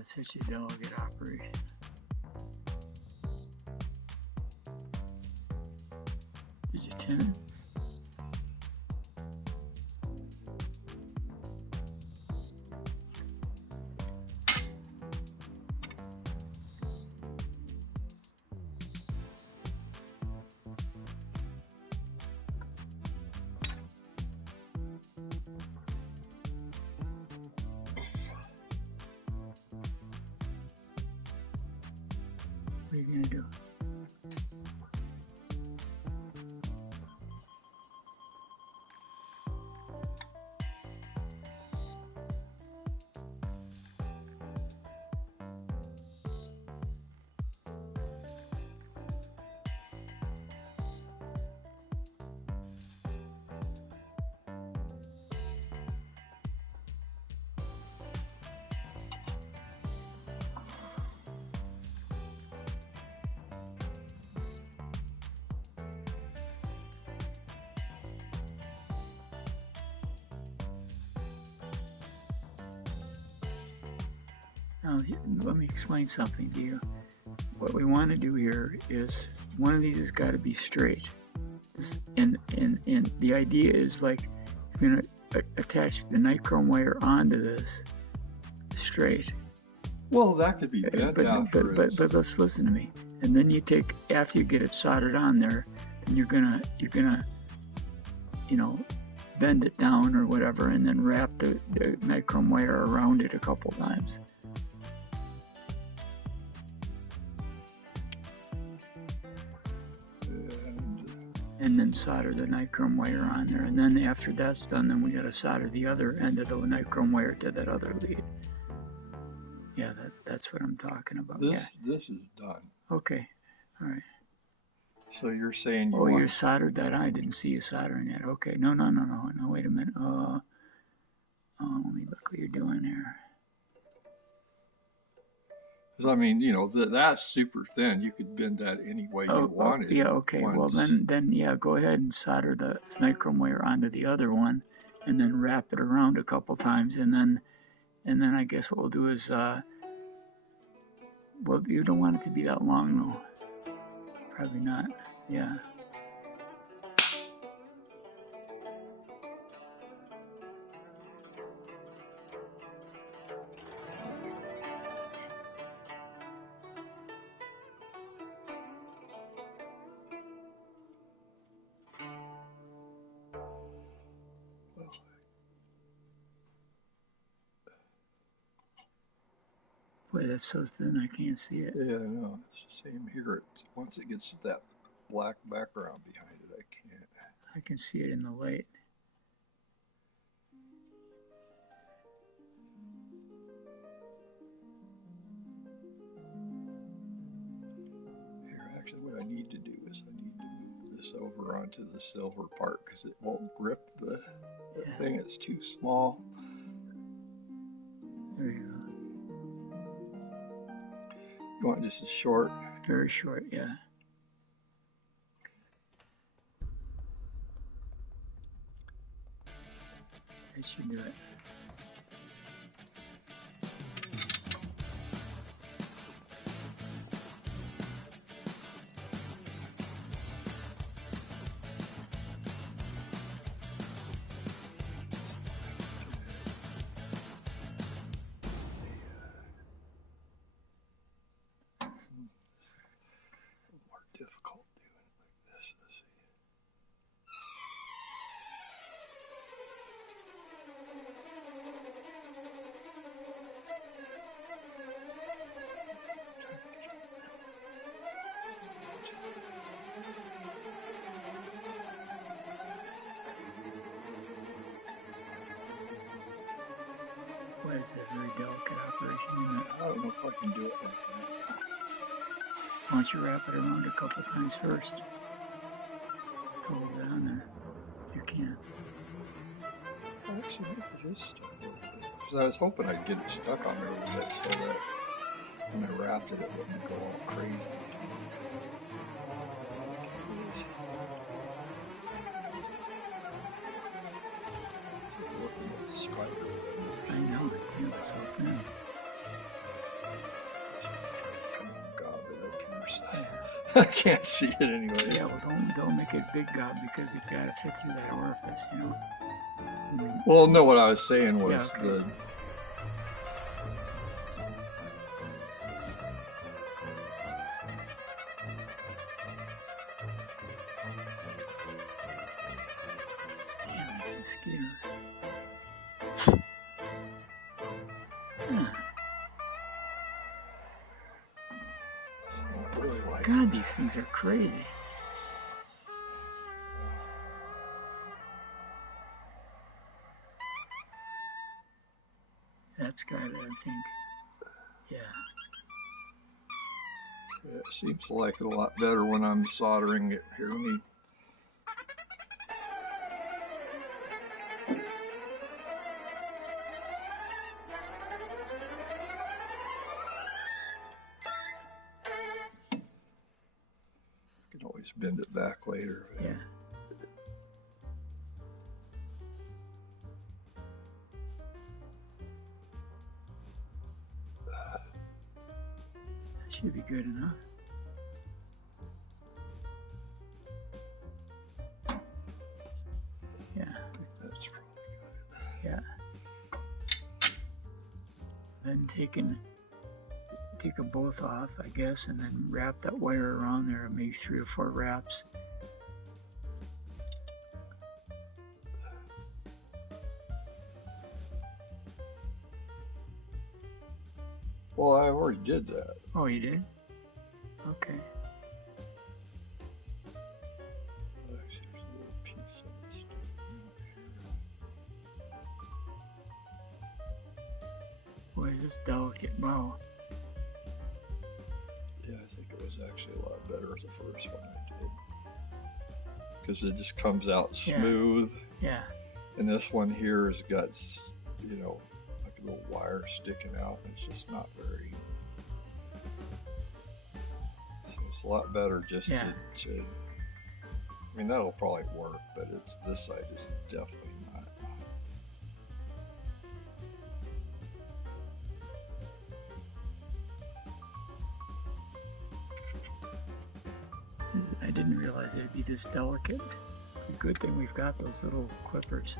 That's such a delicate operation. Did you tin it? What are you going to do? Now, let me explain something to you. What we want to do here is one of these has got to be straight. And the idea is like you're going to attach the nichrome wire onto this straight. Well, that could be bent but let's listen to me. And then you take, after you get it soldered on there, then you're gonna bend it down or whatever, and then wrap the nichrome wire around it a couple times. And then solder the nichrome wire on there. And then after that's done, then we gotta solder the other end of the nichrome wire to that other lead. Yeah, that's what I'm talking about. This is done. Okay, all right. So you're saying you soldered that? I didn't see you soldering that. Okay, no, wait a minute. Let me look what you're doing here. Because I mean, that's super thin. You could bend that any way you wanted. Yeah, okay. Well, then yeah, go ahead and solder the nichrome wire onto the other one, and then wrap it around a couple times, and then I guess what we'll do is, well, you don't want it to be that long, though. Probably not. Yeah. Boy, that's so thin I can't see it. Yeah, no, it's the same here. Once it gets that black background behind it, I can't. I can see it in the light. Here, actually, what I need to do is I need to move this over onto the silver part because it won't grip the thing. It's too small. There you go. You want just a short? Very short, yeah. That should do it. Difficult doing it like this. Let's see. Boy, it's a very delicate operation, isn't it? I don't know if I can do it like that. Why don't you wrap it around a couple times first to hold it on there, if you can. Actually, it is stuck a little bit. Because I was hoping I'd get it stuck on there a little bit so that when I wrapped it, it wouldn't go all crazy. I know, it feels so thin. course. Yeah. I can't see it anyway. Yeah, well, don't make it big gob because it's got to fit through that orifice, you know. I mean, Well, no, what I was saying was yeah, okay. Damn these mosquitoes. Huh. Really like God, these things are crazy. That's got it, I think. Yeah. It seems like it a lot better when I'm soldering it. Here, let me. I can always bend it back later. Yeah. That should be good enough. Yeah. That's probably good. Yeah. Then take them both off, I guess, and then wrap that wire around there, maybe 3 or 4 wraps. Well, I already did that. Oh, you did? Okay. Actually, there's a little piece of it sticking out Boy, this delicate. Wow. here. Yeah, I think it was actually a lot better the first one I did. Because it just comes out smooth. Yeah. And this one here has got, you know, like a little wire sticking out. It's just not very. So it's a lot better just to. I mean, that'll probably work, but this side is definitely not. I didn't realize it'd be this delicate. Good thing we've got those little clippers.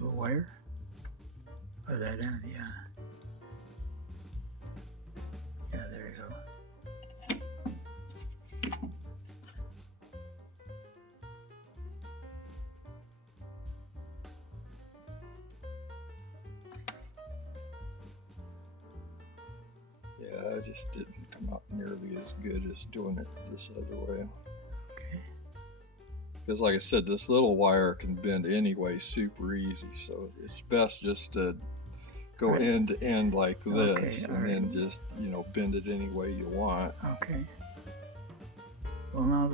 The wire? Oh, that end, yeah. Yeah, there you go. Yeah, it just didn't come out nearly as good as doing it this other way. Okay. Because like I said, this little wire can bend anyway super easy, so it's best just to go Right. end to end like this, Okay, and all then right. just, you know, bend it any way you want. Okay. Well, now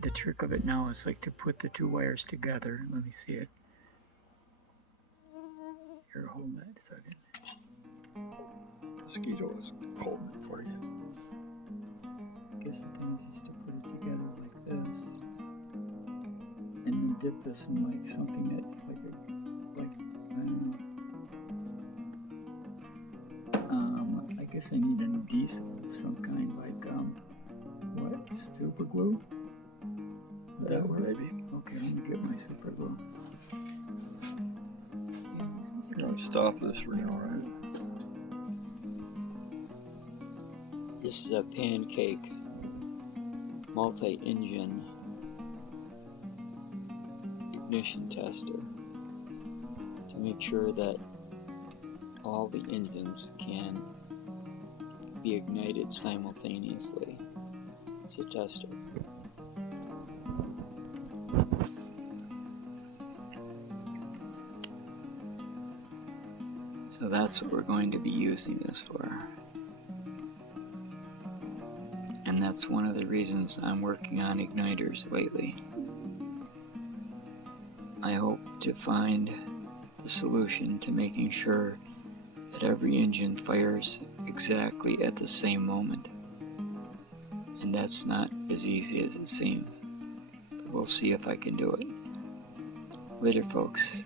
the trick of it now is like to put the 2 wires together. Let me see it. Here, hold that a second. Mosquito is holding it for you. I guess the thing is just to put it together like this, and then dip this in like something that's like I don't know. I guess I need an adhesive of some kind, like what? Super glue? Would that work? Maybe. Okay, let me get my super glue. I'm gonna stop this for now, right? This is a pancake multi-engine ignition tester to make sure that all the engines can be ignited simultaneously. It's a tester. So that's what we're going to be using this for. And that's one of the reasons I'm working on igniters lately. I hope to find the solution to making sure that every engine fires exactly at the same moment. And that's not as easy as it seems. But we'll see if I can do it. Later, folks.